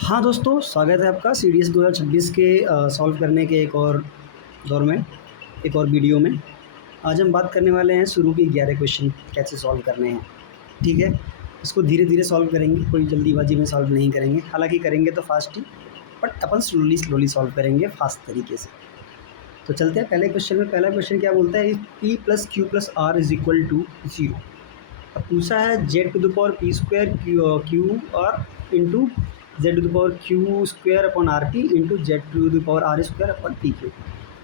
हाँ दोस्तों, स्वागत है आपका CDS 2026 के सॉल्व करने के एक और दौर में, एक और वीडियो में। आज हम बात करने वाले हैं शुरू के 11 क्वेश्चन कैसे सॉल्व करने हैं। ठीक है, इसको धीरे धीरे सॉल्व करेंगे, कोई जल्दीबाजी में सॉल्व नहीं करेंगे। हालांकि करेंगे तो fast he, but upon slowly slowly solve करेंगे फास्ट तरीके से। तो चलते हैं पहले क्वेश्चन में। पहला क्वेश्चन क्या बोलता है, P + Q + R = 0। अब पूछा है Z⁴P² Q R into Z⁴Q² into Z⁴R²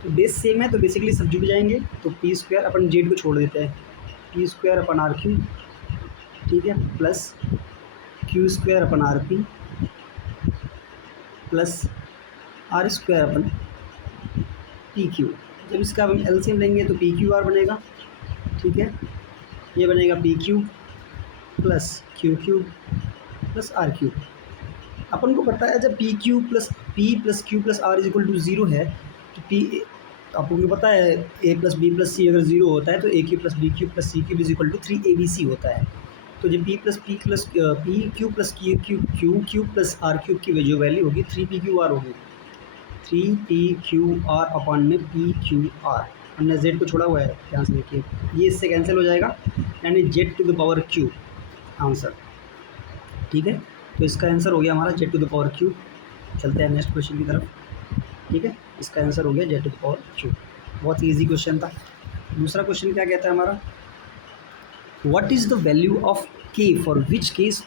तो बेस सेम है, तो बेसिकली सब जुड़ जाएंगे। तो P² अपन जेड को छोड़ देते हैं, P² ठीक है, प्लस Q² प्लस R² जब इसका हम एलसीएम लेंगे तो PQR बनेगा। ठीक है, ये बनेगा PQ plus QQ plus RQ। अपन को पता है जब P + Q + R = 0 है तो आपको पता है A + B + C अगर 0 होता है तो AQ + BQ + CQ = 3ABC होता है। तो जब PQ + QQ + RQ की जो वैल्यू होगी 3PQR होगी, 3PQR/PQR। हमने Z को छोड़ा हुआ है, ध्यान से देखिए, ये इससे कैंसिल हो जाएगा, यानी Z⁴Q आंसर। ठीक है, तो इसका आंसर हो गया हमारा Z⁴Q। चलते हैं नेक्स्ट क्वेश्चन की तरफ। ठीक है, इसका आंसर हो गया Z⁴Q। बहुत ईजी क्वेश्चन था। दूसरा क्वेश्चन क्या कहता है हमारा, what is the value of K for which K² -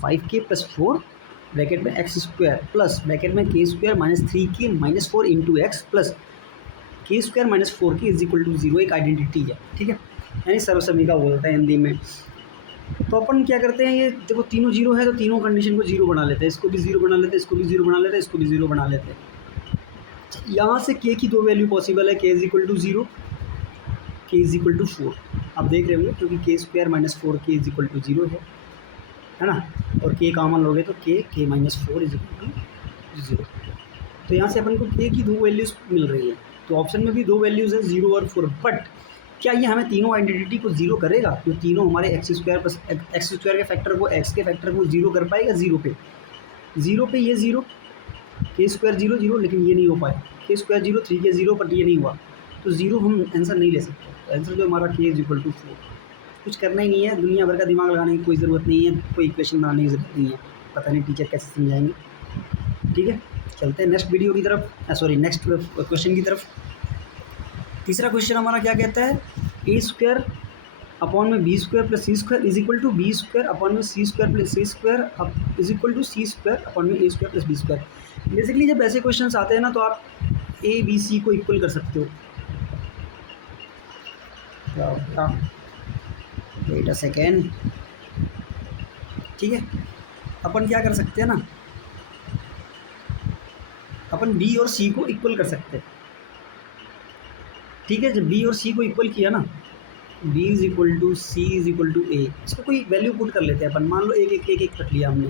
5K + 4 bracket में X² प्लस ब्रैकेट में K² - 3K - 4 into X plus K² - 4K = 0 एक आइडेंटिटी है। ठीक है, यानी सर्वसमीका बोलते हैं हिंदी में। तो अपन क्या करते हैं, ये देखो तीनों जीरो है तो तीनों कंडीशन को जीरो बना लेते हैं, इसको भी जीरो बना लेते हैं, इसको भी जीरो बना लेते हैं, इसको भी जीरो बना लेते हैं। यहाँ से K की दो वैल्यू पॉसिबल है, K = 0, K = 4। आप देख रहे होंगे क्योंकि K² - 4K = 0 है ना, और K कॉमन लोगे तो K - 4 = 0। तो यहाँ से अपन को K की दो वैल्यूज़ मिल रही है, तो ऑप्शन में भी दो वैल्यूज़ है 0 और 4। बट क्या ये हमें तीनों आइडेंटिटी को जीरो करेगा? जो तीनों हमारे X² के फैक्टर को X के फैक्टर को जीरो कर पाएगा? जीरो पे ये जीरो, K² 0 0, लेकिन ये नहीं हो पाया। K² 0, 3K 0, बट ये नहीं हुआ, तो जीरो हम आंसर नहीं ले सकते। तो आंसर जो हमारा K = 4। कुछ करना ही नहीं है, दुनिया भर का दिमाग लगाने की कोई ज़रूरत नहीं है, कोई इक्वेशन बनाने की ज़रूरत नहीं है। पता नहीं टीचर कैसे समझाएंगे। ठीक है, चलते हैं नेक्स्ट वीडियो की तरफ, नेक्स्ट क्वेश्चन की तरफ। तीसरा क्वेश्चन हमारा क्या कहता है, A² / B² + C² = B² / C² + C² / B²। Basically जब ऐसे क्वेश्चंस आते हैं ना तो आप A B C को इक्वल कर सकते हो। Wait a second. ठीक है, अपन क्या कर सकते हैं ना, अपन B और C को इक्वल कर सकते हैं। ठीक है, जब B और C को इक्वल किया ना, B = C = A, इसको कोई वैल्यू पुट कर लेते हैं अपन। मान लो एक रख लिया हमने।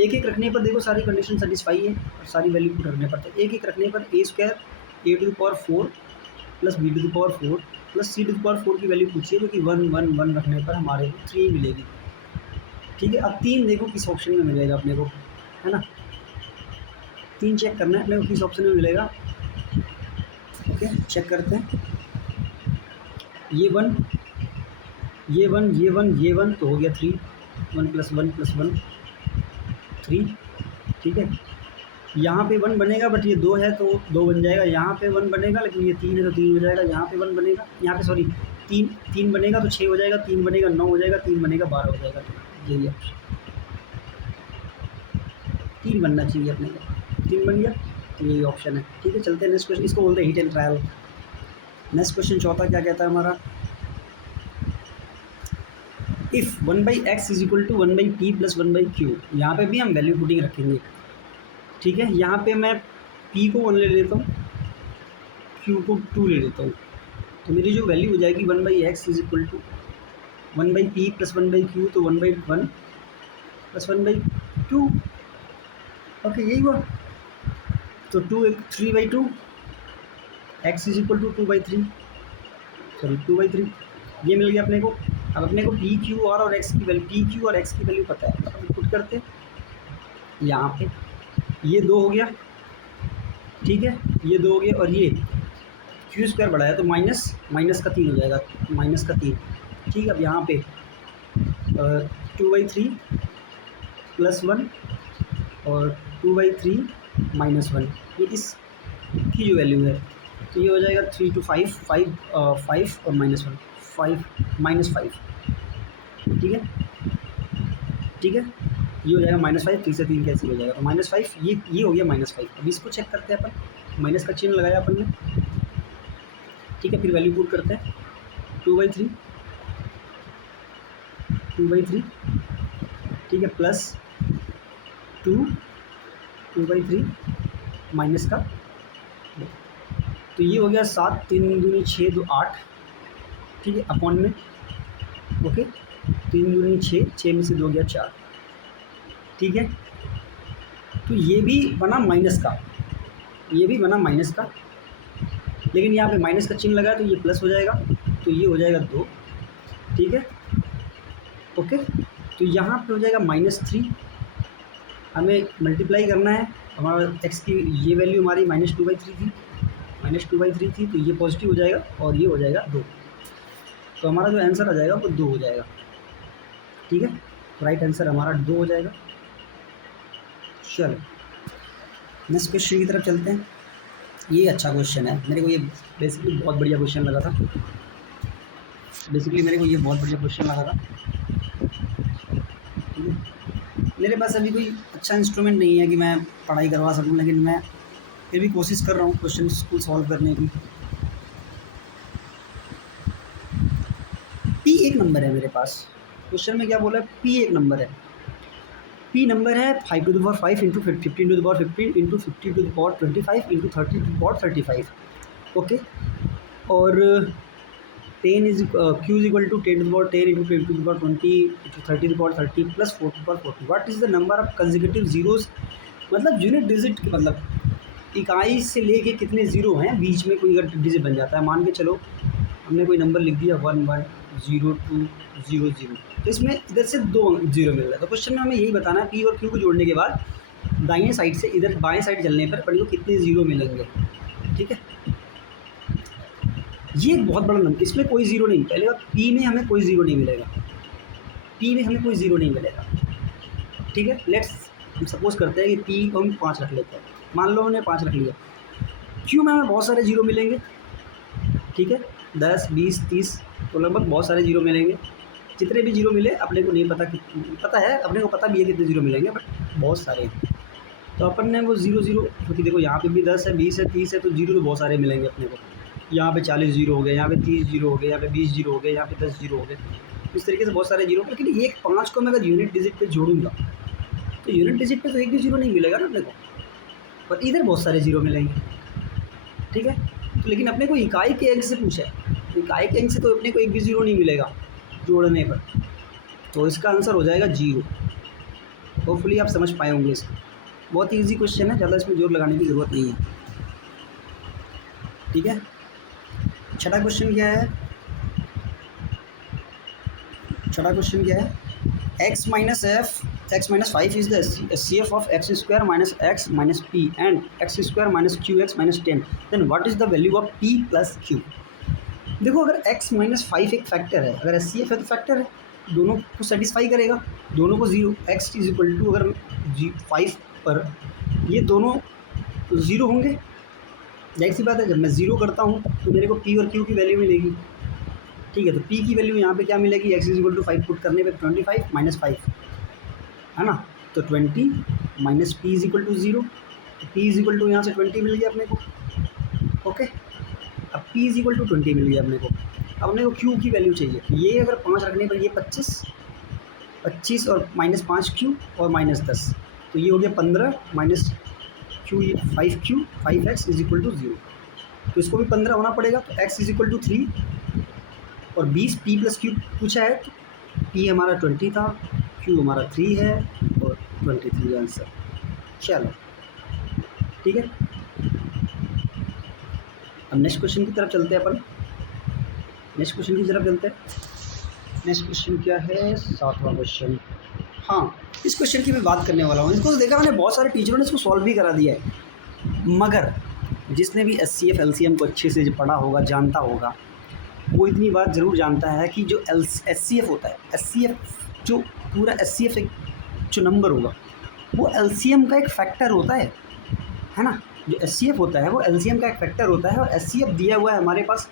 एक रखने पर देखो सारी कंडीशन सेटिस्फाई है और सारी वैल्यू पुट करने पड़ते हैं। एक रखने पर A² A⁴ plus B⁴ plus C⁴ की वैल्यू पूछिए, जो कि 1 1 1 रखने पर हमारे को 3 मिलेगी। ठीक है, अब 3 देखो किस ऑप्शन में मिलेगा अपने को, है ना। 3 चेक करना है अपने को किस ऑप्शन में मिलेगा। ओके, चेक करते हैं। ये 1, ये 1, ये 1, ये 1, तो हो गया 3। 1 + 1 + 1 3। ठीक है, यहाँ पे 1 बनेगा, बट ये 2 है तो 2 बन जाएगा। यहाँ पे 1 बनेगा, लेकिन ये 3 है तो 3 हो जाएगा। यहाँ पे 1 बनेगा, यहाँ पे सॉरी 3 बनेगा तो 6 हो जाएगा। 3 बनेगा 9 हो जाएगा। 3 बनेगा 12 हो जाएगा। तो यही ऑप्शन 3 बनना चाहिए अपने को। 3 बन गया तो यही ऑप्शन है। ठीक है, चलते हैं नेक्स्ट क्वेश्चन, इसको बोलते हैं hit and trial. Next question चौथा क्या कहता है हमारा, इफ़ 1/x = 1/p + 1/q। यहाँ पे भी हम वैल्यू पुटिंग रखेंगे। ठीक है, यहाँ पे मैं p को 1 ले लेता हूँ, q को 2 ले लेता हूँ, तो मेरी जो वैल्यू हो जाएगी 1/x = 1/p + 1/q, तो 1/1 + 1/2। ओके, यही हुआ। तो 3/2, x = 2/3, सॉरी 2/3, ये मिल गया अपने को। अब अपने को PQ और x की वैल्यू पता है, तो अपन पुट करते हैं। यहाँ पे ये 2 हो गया, ठीक है, ये 2 हो गया, और ये क्यू स्क्वायर बढ़ाया तो माइनस का 3 हो जाएगा, -3, ठीक है। अब यहाँ पे 2/3 +1 और 2/3 -1, ये इसकी जो वैल्यू है, तो ये हो जाएगा 3 to 5 5 5 और -1 5 -5, ठीक है, ठीक है, ये हो जाएगा -5, 3 से 3 कैंसिल हो जाएगा, तो -5, ये हो गया -5। अब इसको चेक करते हैं अपन, माइनस का चिन्ह लगाया अपन ने, ठीक है, फिर वैल्यू पुट करते हैं, 2/3 ठीक है, +2/3 माइनस का, तो ये हो गया 7, 3 दूनी 6, 2 8, ठीक है, अपॉन में, ओके, 3 दूनी 6, 6 में से 2 गया 4, ठीक है। तो ये भी बना माइनस का, ये भी बना माइनस का, लेकिन यहाँ पे माइनस का चिन्ह लगा तो ये प्लस हो जाएगा, तो ये हो जाएगा 2, ठीक है, ओके। तो यहाँ पे हो जाएगा -3, हमें मल्टीप्लाई करना है, हमारा x की ये वैल्यू हमारी -2/3 थी, तो ये पॉजिटिव हो जाएगा और ये हो जाएगा 2, तो हमारा जो आंसर आ जाएगा वो 2 हो जाएगा, ठीक है, राइट आंसर हमारा 2 हो जाएगा। चलो नेक्स्ट क्वेश्चन की तरफ चलते हैं। ये अच्छा क्वेश्चन है, मेरे को ये बेसिकली बहुत बढ़िया क्वेश्चन लगा था, ठीक है। मेरे पास अभी कोई अच्छा इंस्ट्रूमेंट नहीं है कि मैं पढ़ाई करवा सकूं, लेकिन मैं फिर भी कोशिश कर रहा हूँ क्वेश्चन को सॉल्व करने की। P एक नंबर है मेरे पास, क्वेश्चन में क्या बोला है, P एक नंबर है, P नंबर है 5 to the power 5 into 15 to the power 15 into 50 to the power 25 into 30 to the power 35, okay, और 10 is Q is equal to 10 to the power 10 into 10 to the power 20 into 30 to the power 30 plus 4 to the power 40। What is the number of consecutive zeros, मतलब unit digit, मतलब इकाई से लेके कितने zero हैं बीच में कोई अगर डिजिट बन जाता है, मान के चलो हमने कोई नंबर लिख दिया 1 1 0 2 0 0, तो इसमें इधर से 2 जीरो मिल रहा है, तो क्वेश्चन में हमें यही बताना है P और Q को जोड़ने के बाद दाहिने साइड से इधर बाएं साइड चलने पर अपन को कितने ज़ीरो मिलेंगे, ठीक है। ये एक बहुत बड़ा नंबर, इसमें कोई ज़ीरो नहीं, पहले बात P में हमें कोई ज़ीरो नहीं मिलेगा, P में हमें कोई ज़ीरो नहीं मिलेगा, ठीक है। लेट्स हम सपोज करते हैं कि P को हम 5 रख लेते हैं, मान लो हमने 5 रख लिया। Q में हमें बहुत सारे जीरो मिलेंगे, ठीक है, 10 20 30, तो लगभग बहुत सारे जीरो मिलेंगे। जितने भी जीरो मिले अपने को नहीं पता, कि पता है अपने को, पता भी है कितने जीरो मिलेंगे, बट बहुत सारे हैं, तो अपन ने वो 0 0, क्योंकि देखो यहाँ पे भी 10 है 20 है 30 है, तो जीरो तो बहुत सारे मिलेंगे अपने को। यहाँ पे 40 जीरो हो गए, यहाँ पे 30 जीरो हो गए, यहाँ पे 20 जीरो हो गए, यहाँ पे 10 जीरो हो गए, इस तरीके से बहुत सारे जीरो। लेकिन एक 5 को मैं अगर यूनिट डिजिट पे जोड़ूंगा तो यूनिट डिजिट पे तो एक भी जीरो नहीं मिलेगा ना अपने को, पर इधर बहुत सारे जीरो मिलेंगे, ठीक है। तो लेकिन अपने को इकाई के अंक से पूछा है, तो इकाई के अंक से तो अपने को एक भी जीरो नहीं मिलेगा जोड़ने पर, तो इसका आंसर हो जाएगा 0। होपफुली आप समझ पाए होंगे इसको, बहुत ही ईजी क्वेश्चन है, ज़्यादा इसमें जोर लगाने की ज़रूरत नहीं है, ठीक है। छठा क्वेश्चन क्या है, x minus 5 is the CF of x square minus x minus p and x square minus qx minus 10, then what is the value of p plus q। देखो अगर x minus 5 एक फैक्टर है, अगर SCF है तो factor है, दोनों को सेटिस्फाई करेगा, दोनों को 0, x इज इक्वल टू अगर 5 पर ये दोनों 0 होंगे, जाहिर सी बात है जब मैं 0 करता हूँ तो मेरे को p और q की वैल्यू मिलेगी, ठीक है। तो p की वैल्यू यहाँ पे क्या मिलेगी, x is equal to 5 put करने पे 25 माइनस 5 है ना, तो 20 minus p is equal to 0, तो p इज इक्वल टू यहाँ से 20 मिल गया अपने को, ओके। अब p इज इक्वल टू 20 मिल गया अपने को, अब अपने को q की वैल्यू चाहिए, तो ये अगर 5 रखने पर ये 25 और माइनस 5q और माइनस 10, तो ये हो गया 15 minus q 5x is equal to 0, तो इसको भी 15 होना पड़ेगा, तो x इज इक्वल टू 3 और 20 p प्लस q पूछा है, तो p हमारा 20 था, q हमारा 3 है और 23 आंसर। चलो ठीक है, अब नेक्स्ट क्वेश्चन की तरफ चलते हैं अपन, नेक्स्ट क्वेश्चन क्या है, 7वां क्वेश्चन। हाँ इस क्वेश्चन की मैं बात करने वाला हूँ। इसको तो देखा मैंने, बहुत सारे टीचरों ने इसको सॉल्व भी करा दिया है, मगर जिसने भी HCF LCM को अच्छे से पढ़ा होगा, जानता होगा, वो इतनी बात ज़रूर जानता है कि जो HCF होता है, HCF जो पूरा HCF एक जो नंबर होगा वो LCM का एक फैक्टर होता है ना। जो HCF होता है वो LCM का एक फैक्टर होता है, और HCF दिया हुआ है हमारे पास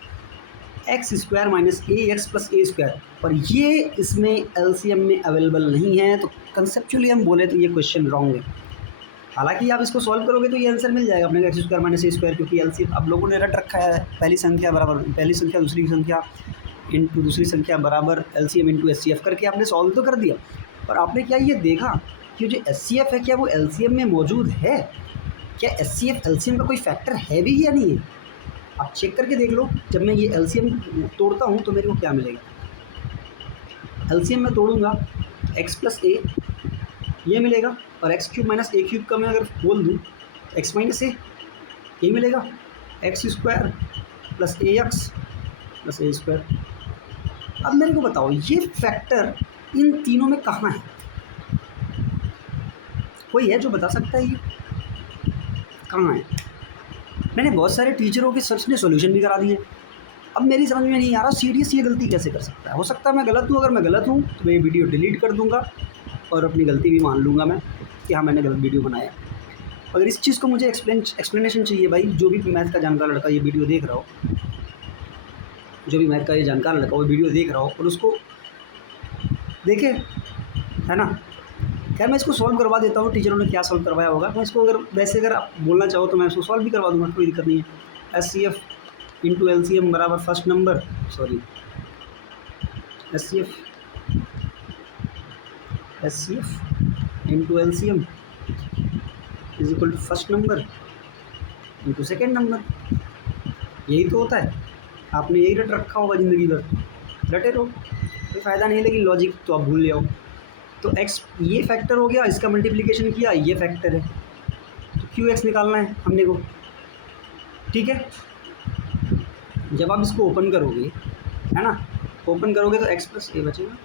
x² minus AX plus A², पर ये इसमें LCM में अवेलेबल नहीं है। तो कंसेप्चुअली हम बोले तो ये क्वेश्चन रॉन्ग है। हालांकि आप इसको सॉल्व करोगे तो ये आंसर मिल जाएगा अपने x² माइनस A², क्योंकि LCM अब लोगों ने रट रखा है, पहली संख्या बराबर पहली संख्या दूसरी संख्या इंटू दूसरी संख्या बराबर LCM इंटू HCF करके आपने सॉल्व तो कर दिया, पर आपने क्या ये देखा कि जो HCF है क्या वो LCM में मौजूद है? क्या HCF LCM का कोई फैक्टर है भी या नहीं है? आप चेक करके देख लो। जब मैं ये LCM तोड़ता हूँ तो मेरे को क्या मिलेगा? LCM में तोड़ूंगा x प्लस ए ये मिलेगा, और x³ माइनस A³ का मैं अगर बोल दूँ x माइनस ए ये मिलेगा, x² plus AX plus A²। अब मेरे को बताओ ये फैक्टर इन तीनों में कहाँ है? कोई है जो बता सकता है ये कहाँ है? मैंने बहुत सारे टीचरों के सबने सॉल्यूशन भी करा दिए। अब मेरी समझ में नहीं आ रहा सीरियस ये गलती कैसे कर सकता है। हो सकता है मैं गलत हूँ, अगर मैं गलत हूँ तो मैं ये वीडियो डिलीट कर दूँगा और अपनी गलती भी मान लूँगा मैं कि हाँ मैंने गलत वीडियो बनाया। अगर इस चीज़ को मुझे एक्सप्लेनेशन चाहिए भाई, जो भी मैथ का जानकार लड़का ये वीडियो देख रहा हो, जो भी मैथ का ये जानकार लड़का वो वीडियो देख रहा हो और उसको देखे, है ना। खैर मैं इसको सॉल्व करवा देता हूँ, टीचरों ने क्या सॉल्व करवाया होगा। मैं इसको अगर वैसे अगर आप बोलना चाहो तो मैं इसको सॉल्व भी करवा दूँगा, कोई दिक्कत नहीं है। HCF इंटू LCM बराबर first number, sorry HCF into LCM is equal to first number into second number. यही तो होता है, आपने यही रट रखा होगा ज़िंदगी भर, रटे रहो, कोई फ़ायदा नहीं, लेकिन लॉजिक तो आप भूल जाओ। तो x ये फैक्टर हो गया, इसका मल्टीप्लिकेशन किया, ये फैक्टर है, तो QX निकालना है हमने को, ठीक है। जब आप इसको ओपन करोगे, है ना, ओपन करोगे तो x प्लस ए बचेगा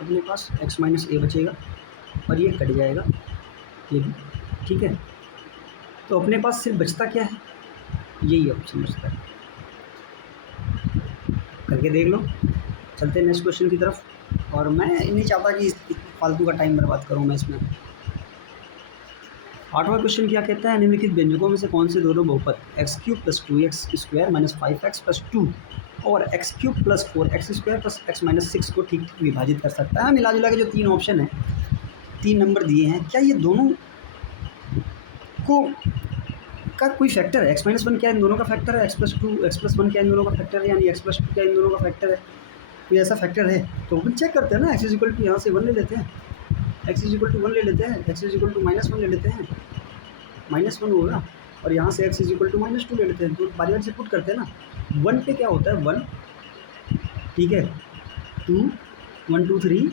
अपने पास, x माइनस ए बचेगा, और ये कट जाएगा ये भी, ठीक है। तो अपने पास सिर्फ बचता क्या है? यही ऑप्शन बचता है। करके देख लो। चलते हैं नेक्स्ट क्वेश्चन की तरफ, और मैं नहीं चाहता कि फालतू का टाइम बर्बाद करूँ मैं इसमें। 8वां क्वेश्चन क्या कहता है? निम्नलिखित व्यंजकों में से कौन से दोनों बहुपद x³ plus 2x² minus 5x plus 2 और x³ plus 4x² plus x minus 6 को ठीक ठीक विभाजित कर सकता है? मिला जुला के जो 3 ऑप्शन है, 3 नंबर दिए हैं, क्या ये दोनों को का कोई फैक्टर है? x माइनस 1 क्या इन दोनों का फैक्टर है? x प्लस 2 x प्लस 1 क्या इन दोनों का फैक्टर है? यानी x प्लस 2 क्या इन दोनों का फैक्टर है? कोई ऐसा फैक्टर है तो अपन चेक करते हैं ना। x इज इक्वल टू यहाँ से 1 ले लेते हैं, x इज इक्वल टू 1 ले लेते हैं, x is equal to minus 1 ले लेते हैं, माइनस 1 होगा, और यहाँ से x is equal to minus 2 ले लेते हैं। तो बारी बारी से पुट करते हैं ना। 1 पे क्या होता है? 1, ठीक है, 2 1 2 3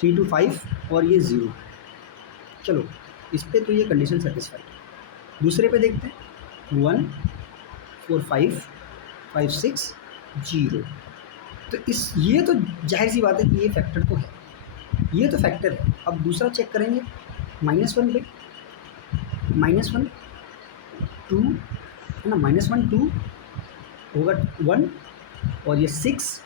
3 2 5 और ये 0। चलो इस पर तो ये कंडीशन सेटिस्फाइड। दूसरे पे देखते हैं, 1 4 5 5 6 0। तो इस ये तो जाहिर सी बात है कि ये फैक्टर तो है, ये तो फैक्टर है। अब दूसरा चेक करेंगे, -1 पे, -1 2 है ना, -1 2 होगा 1, और ये 6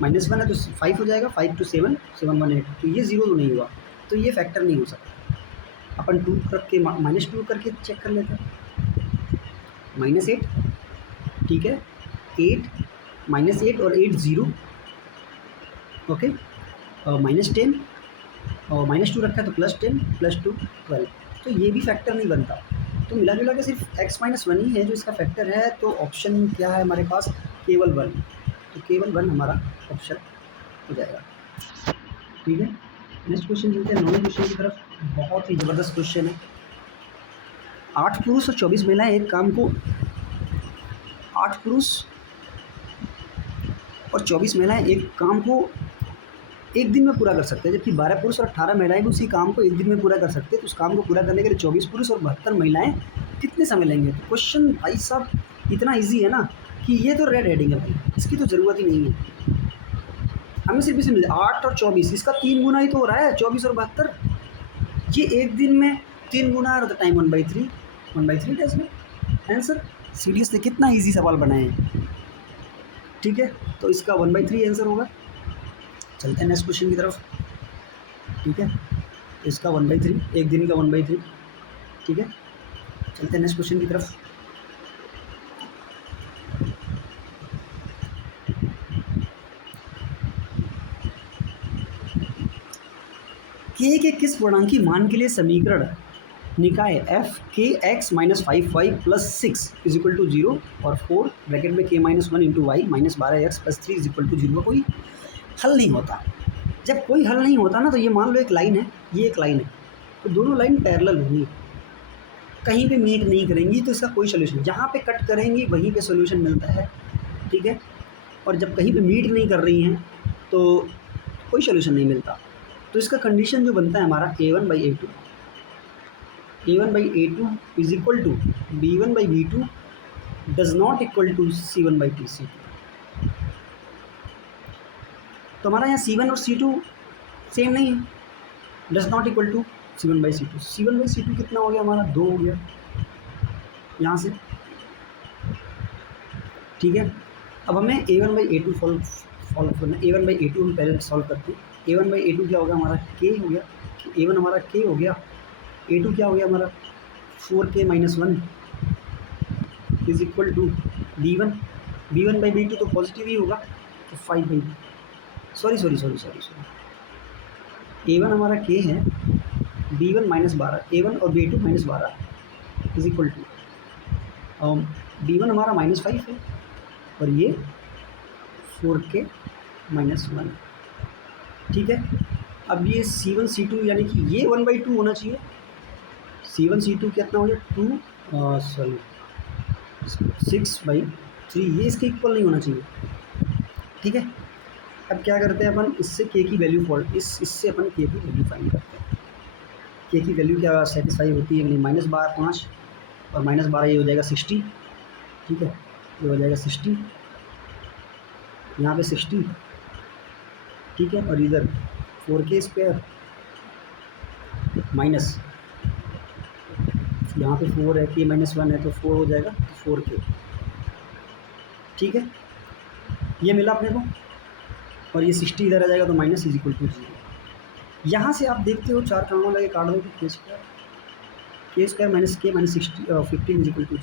-1 है तो 5 हो जाएगा, 5 2 7 7 1 8। तो ये 0 तो नहीं हुआ, तो ये फैक्टर नहीं हो सकता। अपन 2 करके -2 करके चेक कर लेते हैं। -8, ठीक है, 8 -8 और 8 0, ओके, -10 और -2 रखा है तो +10 +2 12। तो ये भी फैक्टर नहीं बनता। तो मिला जुला के सिर्फ x माइनस 1 ही है जो इसका फैक्टर है। तो ऑप्शन क्या है हमारे पास? केवल 1। तो केवल 1 हमारा ऑप्शन हो जाएगा, ठीक है। नेक्स्ट क्वेश्चन चलते हैं 9वें क्वेश्चन की तरफ। बहुत ही ज़बरदस्त क्वेश्चन है। 8 पुरुष और 24 महिलाएं एक काम को 8 पुरुष और 24 महिलाएं एक काम को एक दिन में पूरा कर सकते हैं, जबकि 12 पुरुष और 18 महिलाएं भी उसी काम को एक दिन में पूरा कर सकते हैं। तो उस काम को पूरा करने के लिए 24 पुरुष और 72 महिलाएं कितने समय लेंगे? तो क्वेश्चन भाई साहब इतना इजी है ना कि ये तो रेड हेडिंग है भाई, इसकी तो ज़रूरत ही नहीं है। हमें सिर्फ इसे मिले 8 और 24, इसका 3 गुना ही तो हो रहा है, 24 और 72। ये एक दिन में 3 गुना और the time 1/3, 1/3 decimal answer. Serious से कितना इजी सवाल बनाए हैं, ठीक है। तो इसका 1/3 आंसर होगा। चलते हैं नेक्स्ट क्वेश्चन की तरफ, ठीक है। तो इसका 1/3, एक दिन का 1/3, ठीक है। चलते हैं नेक्स्ट क्वेश्चन की तरफ। के किस पूर्णांकी मान के लिए समीकरण निकाय एफ k x minus 5y plus 6 is equal to 0 और 4 ब्रैकेट में k minus 1 into y minus 12x plus 3 is equal to 0 का कोई हल नहीं होता। जब कोई हल नहीं होता ना, तो ये मान लो एक लाइन है, ये एक लाइन है, तो दोनों लाइन पैरेलल होंगी, कहीं पे मीट नहीं करेंगी, तो इसका कोई सोल्यूशन, जहाँ पे कट करेंगी वहीं पे सोल्यूशन मिलता है, ठीक है। और जब कहीं पे मीट नहीं कर रही हैं तो कोई सोल्यूशन नहीं मिलता। तो इसका कंडीशन जो बनता है हमारा a1/a2 is equal to b1/b2 does not equal to c1/c2। तो हमारा यहाँ c1 और c2 सेम नहीं है, does not equal to c1/c2। c1/c2 कितना हो गया हमारा, 2 हो गया यहाँ से, ठीक है। अब हमें a1/a2 सॉल्व करना है। a1/a2 हम पहले सॉल्व करते हैं। a1/a2 क्या होगा हमारा, k हो गया, a1 हमारा k हो गया, a2 क्या हो गया हमारा 4k minus 1 is equal to b1/b2 तो पॉजिटिव ही होगा, तो 5/2, सॉरी a1 हमारा k है, b1 माइनस 12, a1 और b2 minus 12 is equal to b1 हमारा -5 है और ये 4k माइनस 1, ठीक है। अब ये c1 c2 यानी कि ये 1/2 होना चाहिए, c1 c2 कितना हो गया 6/3, ये इसके इक्वल नहीं होना चाहिए, ठीक है। अब क्या करते हैं अपन, इससे k की वैल्यू इससे अपन k की वैल्यू फाइंड करते हैं। k की वैल्यू क्या सेटिस्फाई होती है कि नहीं, -5 और -12 ये हो जाएगा 60, ठीक है, ये हो जाएगा 60, यहाँ पे 60, ठीक है। और इधर 4k² माइनस, यहाँ पे 4 है, k माइनस 1 है तो 4 हो जाएगा, 4k, ठीक है। ये मिला अपने को, और ये 60 इधर आ जाएगा तो माइनस इज इक्वल टू 0। यहाँ से आप देखते हो 4 कामों लगे काट दो, k² minus k minus 15 is equal to 0,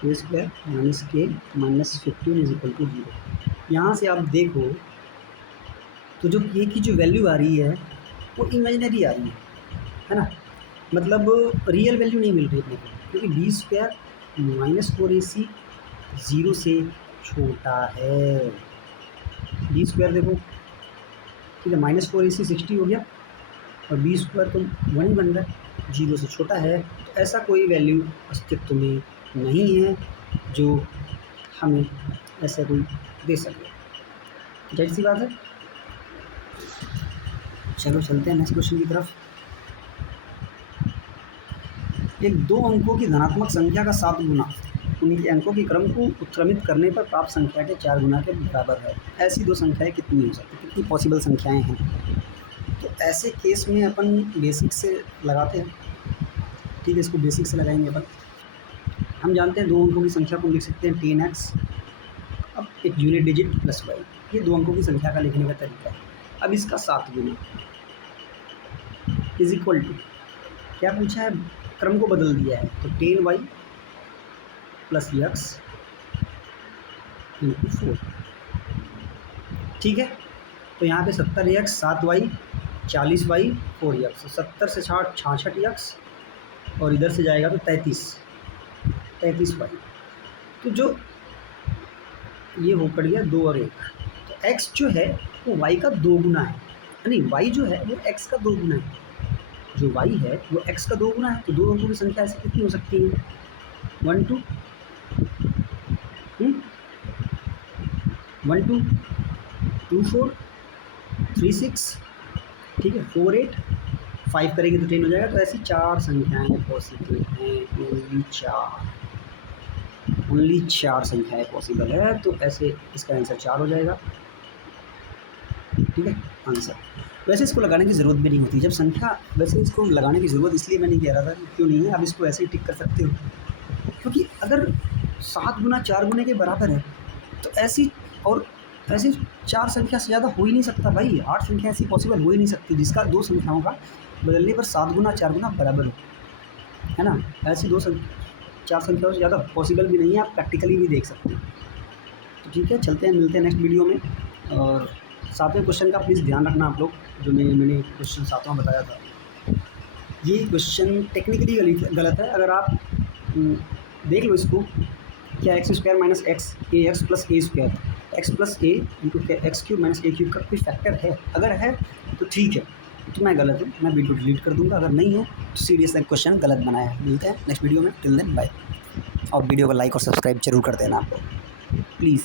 k² minus k minus 15 is equal to 0। यहाँ से आप देखो तो जो k की जो वैल्यू आ रही है वो इमेजिनरी आ रही है ना, मतलब रियल वैल्यू नहीं मिल रही अपने को, क्योंकि b² माइनस 4ac 0 से छोटा है। b² देखो, ठीक है, -4ac 60 हो गया और b² तो 1 ही बन रहा है, 0 से छोटा है, तो ऐसा कोई वैल्यू अस्तित्व में नहीं है जो हमें ऐसा कोई दे सके, जाहिर सी बात है। चलो चलते हैं नेक्स्ट क्वेश्चन की तरफ। एक 2 अंकों की धनात्मक संख्या का 7 गुना उनके अंकों के क्रम को उत्क्रमित करने पर प्राप्त संख्या के 4 गुना के बराबर है। ऐसी 2 संख्याएं कितनी हो सकती, कितनी पॉसिबल संख्याएं हैं। तो ऐसे केस में अपन बेसिक से लगाते हैं, ठीक है, इसको बेसिक से लगाएंगे अपन। हम जानते हैं 2 अंकों की संख्या को लिख सकते हैं 10x, अब एक यूनिट डिजिट प्लस y, ये 2 अंकों की संख्या का लिखने का तरीका है। अब इसका 7 गुना इज इक्वल टू, क्या पूछा है, क्रम को बदल दिया है, तो 10y प्लस x इंटू 4, ठीक है। तो यहाँ पे 70x 7y 40y 4x, तो 70 से 60 66x और इधर से जाएगा तो 33y, तो जो ये हो कट गया 2 और 1, तो x जो है वो y का 2 गुना है, यानी y जो है वो x का 2 गुना है, जो y है वो x का 2 गुना है। तो 2 अंकों की संख्या ऐसे कितनी हो सकती है, 1 2 1 2 2 4 3 6, ठीक है, 4 8 5 करेंगे तो 10 हो जाएगा। तो ऐसी 4 संख्याएं पॉसिबल हैं, ओनली 4 संख्याएं पॉसिबल है, तो ऐसे इसका आंसर 4 हो जाएगा, ठीक है आंसर। वैसे इसको लगाने की ज़रूरत भी नहीं होती जब संख्या, वैसे इसको लगाने की ज़रूरत इसलिए मैं नहीं कह रहा था क्यों नहीं है, आप इसको ऐसे ही टिक कर सकते हो, क्योंकि अगर 7 गुना 4 गुने के बराबर है तो ऐसी और ऐसी 4 संख्या से ज़्यादा हो ही नहीं सकता भाई, 8 संख्या ऐसी पॉसिबल हो ही नहीं सकती जिसका 2 संख्याओं का बदलने पर 7 गुना 4 गुना बराबर हो, है ना। ऐसी 4 संख्याओं से ज़्यादा पॉसिबल भी नहीं है, आप प्रैक्टिकली भी देख सकते हो। तो ठीक है, चलते हैं, मिलते हैं नेक्स्ट वीडियो में। और 7वें क्वेश्चन का प्लीज़ ध्यान रखना आप लोग, जो मैंने क्वेश्चन 7वां बताया था, ये क्वेश्चन टेक्निकली गलत है। अगर आप देख लो इसको, क्या एक्स स्क्वायर माइनस एक्स ए एक्स प्लस ए स्क्वायर एक्स प्लस ए इंटू एक्स क्यूब माइनस ए क्यूब का कोई फैक्टर है? अगर है तो ठीक है, तो मैं गलत हूँ, मैं वीडियो डिलीट कर दूँगा। अगर नहीं है तो सीरियस क्वेश्चन गलत बनाया है। मिलते हैं नेक्स्ट वीडियो में, टिल देन बाय। और वीडियो को लाइक और सब्सक्राइब जरूर कर देना आप लोग प्लीज़।